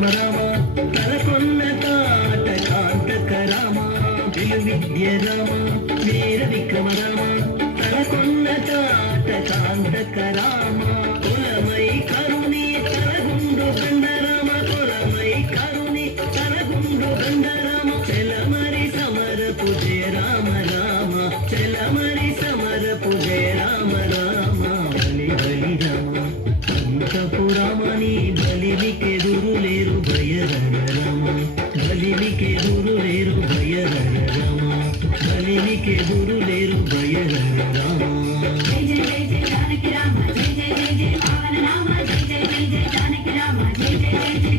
విక్రమ రామ తలకొన్న తాట కాంతక రామ విలువిద్య రామ వీర విక్రమ రామ తలకొన్న తాట కాంతక రామ కులమై కరుణి తలగుండు గండరామ కులమై కరుణి తలగుండు గండరామ చెలమరి సమర పూజే రామ రామ చెలమరి సమర పూజే రామ రామ బలి బలి రామ అంతపురామని బలివికెదురు లేరు భయరర రామ బలివికెదురు లేరు భయరర రామ బలివికెదురు లేరు భయరర రామ జై జై జై జై జానకి రామ జై జై జై జై పావన నామ జై జై జై జై జానకి రామ జై జై జై జై